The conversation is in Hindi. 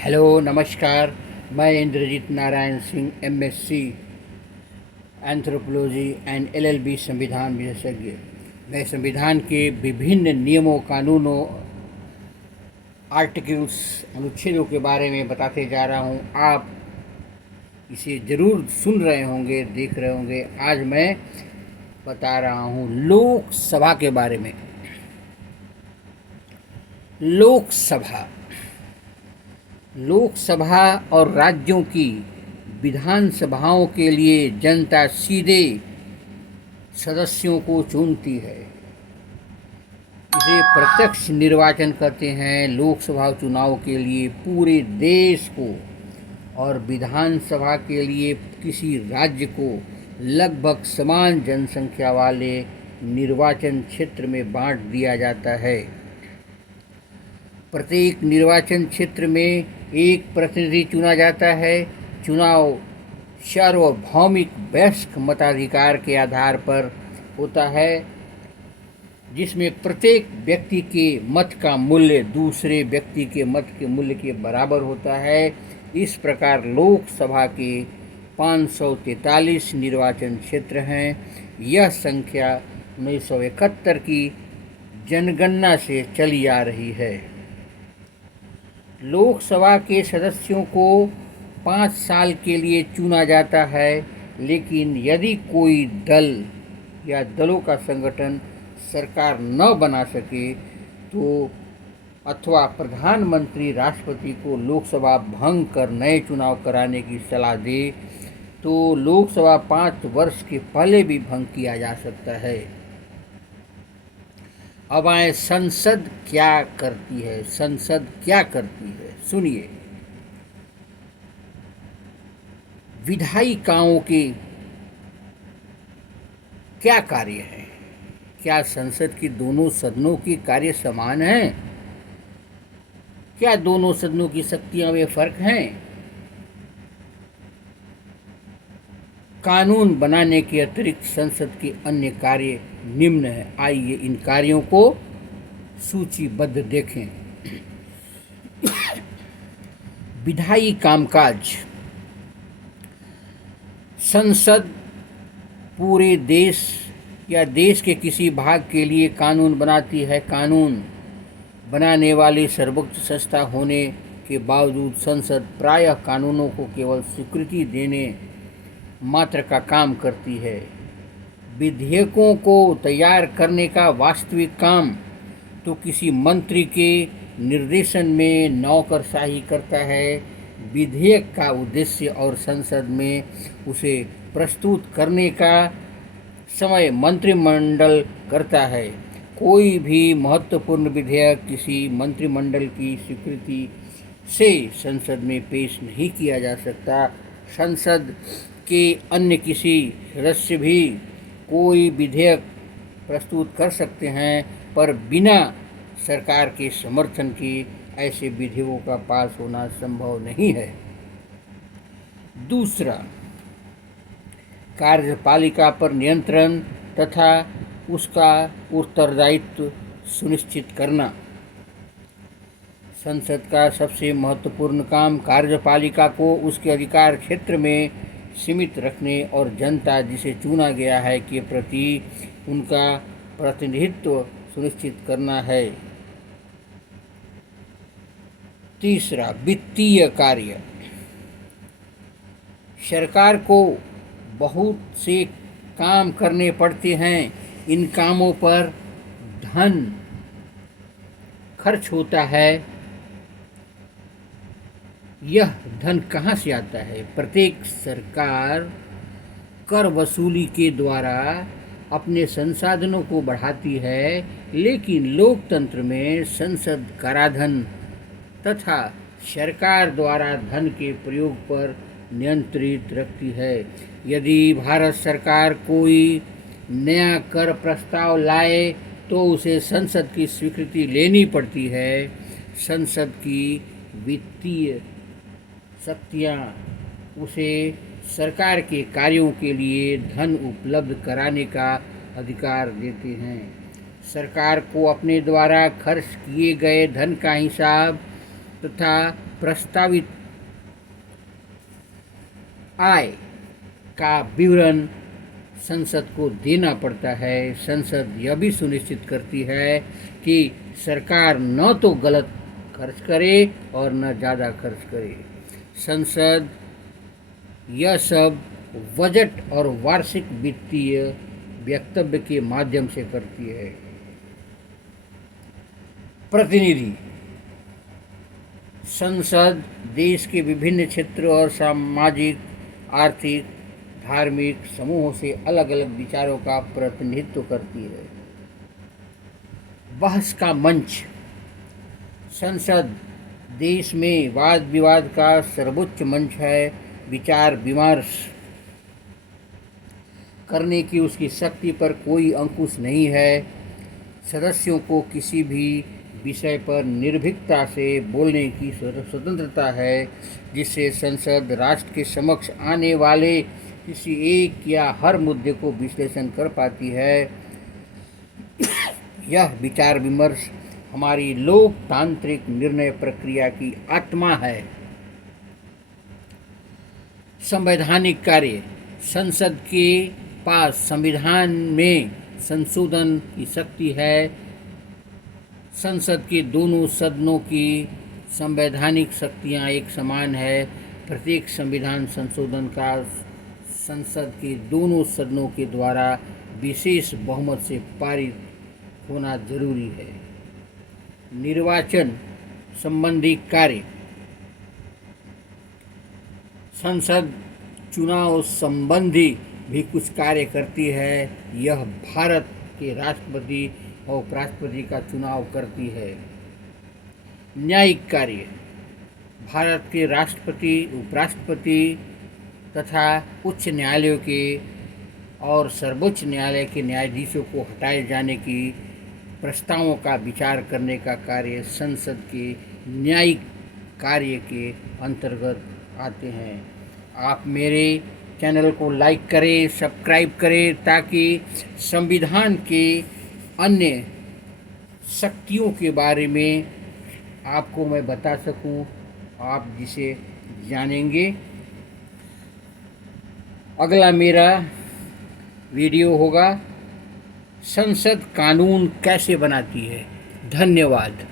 हेलो नमस्कार। मैं Indrajit Narayan Singh MSc anthropology and LLB संविधान विशेषज्ञ। मैं संविधान के विभिन्न नियमों, कानूनों, आर्टिकल्स, अनुच्छेदों के बारे में बताते जा रहा हूँ। आप इसे ज़रूर सुन रहे होंगे, देख रहे होंगे। आज मैं बता रहा हूँ लोकसभा के बारे में। लोकसभा लोकसभा और राज्यों की विधानसभाओं के लिए जनता सीधे सदस्यों को चुनती है। इसे प्रत्यक्ष निर्वाचन कहते हैं। लोकसभा चुनाव के लिए पूरे देश को और विधानसभा के लिए किसी राज्य को लगभग समान जनसंख्या वाले निर्वाचन क्षेत्र में बांट दिया जाता है। प्रत्येक निर्वाचन क्षेत्र में एक प्रतिनिधि चुना जाता है। चुनाव सार्वभौमिक वयस्क मताधिकार के आधार पर होता है, जिसमें प्रत्येक व्यक्ति के मत का मूल्य दूसरे व्यक्ति के मत के मूल्य के बराबर होता है। इस प्रकार लोकसभा के 543 निर्वाचन क्षेत्र हैं। यह संख्या 1971 की जनगणना से चली आ रही है। लोकसभा के सदस्यों को 5 साल के लिए चुना जाता है, लेकिन यदि कोई दल या दलों का संगठन सरकार न बना सके तो अथवा प्रधानमंत्री राष्ट्रपति को लोकसभा भंग कर नए चुनाव कराने की सलाह दे तो लोकसभा 5 वर्ष के पहले भी भंग किया जा सकता है। अब आए संसद क्या करती है। संसद क्या करती है, सुनिए। विधायिकाओं के क्या कार्य हैं? क्या संसद की दोनों सदनों के कार्य समान हैं? क्या दोनों सदनों की शक्तियां में फर्क हैं? कानून बनाने के अतिरिक्त संसद के अन्य कार्य निम्न हैं। आइए इन कार्यों को सूचीबद्ध देखें। विधायी कामकाज। संसद पूरे देश या देश के किसी भाग के लिए कानून बनाती है। कानून बनाने वाली सर्वोच्च संस्था होने के बावजूद संसद प्रायः कानूनों को केवल स्वीकृति देने मात्र का काम करती है। विधेयकों को तैयार करने का वास्तविक काम तो किसी मंत्री के निर्देशन में नौकरशाही करता है। विधेयक का उद्देश्य और संसद में उसे प्रस्तुत करने का समय मंत्रिमंडल करता है। कोई भी महत्वपूर्ण विधेयक किसी मंत्रिमंडल की स्वीकृति से संसद में पेश नहीं किया जा सकता। संसद के अन्य किसी सदस्य भी कोई विधेयक प्रस्तुत कर सकते हैं, पर बिना सरकार के समर्थन के ऐसे विधेयकों का पास होना संभव नहीं है। दूसरा, कार्यपालिका पर नियंत्रण तथा उसका उत्तरदायित्व सुनिश्चित करना। संसद का सबसे महत्वपूर्ण काम कार्यपालिका को उसके अधिकार क्षेत्र में सीमित रखने और जनता जिसे चुना गया है के प्रति उनका प्रतिनिधित्व सुनिश्चित करना है। तीसरा, वित्तीय कार्य। सरकार को बहुत से काम करने पड़ते हैं। इन कामों पर धन खर्च होता है। यह धन कहाँ से आता है? प्रत्येक सरकार कर वसूली के द्वारा अपने संसाधनों को बढ़ाती है, लेकिन लोकतंत्र में संसद कराधान तथा सरकार द्वारा धन के प्रयोग पर नियंत्रित रखती है। यदि भारत सरकार कोई नया कर प्रस्ताव लाए तो उसे संसद की स्वीकृति लेनी पड़ती है। संसद की वित्तीय शक्तियाँ उसे सरकार के कार्यों के लिए धन उपलब्ध कराने का अधिकार देते हैं। सरकार को अपने द्वारा खर्च किए गए धन का हिसाब तथा प्रस्तावित आय का विवरण संसद को देना पड़ता है। संसद यह भी सुनिश्चित करती है कि सरकार न तो गलत खर्च करे और न ज़्यादा खर्च करे। संसद यह सब बजट और वार्षिक वित्तीय वक्तव्य के माध्यम से करती है। प्रतिनिधि संसद देश के विभिन्न क्षेत्रों और सामाजिक, आर्थिक, धार्मिक समूहों से अलग अलग विचारों का प्रतिनिधित्व करती है। बहस का मंच संसद देश में वाद विवाद का सर्वोच्च मंच है। विचार विमर्श करने की उसकी शक्ति पर कोई अंकुश नहीं है। सदस्यों को किसी भी विषय पर निर्भीकता से बोलने की स्वतंत्रता है, जिससे संसद राष्ट्र के समक्ष आने वाले किसी एक या हर मुद्दे को विश्लेषण कर पाती है। यह विचार विमर्श हमारी लोकतांत्रिक निर्णय प्रक्रिया की आत्मा है। संवैधानिक कार्य संसद के पास संविधान में संशोधन की शक्ति है। संसद के दोनों सदनों की संवैधानिक शक्तियां एक समान है। प्रत्येक संविधान संशोधन का संसद के दोनों सदनों के द्वारा विशेष बहुमत से पारित होना जरूरी है। निर्वाचन संबंधी कार्य संसद चुनाव संबंधी भी कुछ कार्य करती है। यह भारत के राष्ट्रपति और उपराष्ट्रपति का चुनाव करती है। न्यायिक कार्य भारत के राष्ट्रपति, उपराष्ट्रपति तथा उच्च न्यायालयों के और सर्वोच्च न्यायालय के न्यायाधीशों को हटाए जाने की प्रस्तावों का विचार करने का कार्य संसद के न्यायिक कार्य के अंतर्गत आते हैं। आप मेरे चैनल को लाइक करें, सब्सक्राइब करें, ताकि संविधान के अन्य शक्तियों के बारे में आपको मैं बता सकूं, आप जिसे जानेंगे। अगला मेरा वीडियो होगा संसद कानून कैसे बनाती है। धन्यवाद।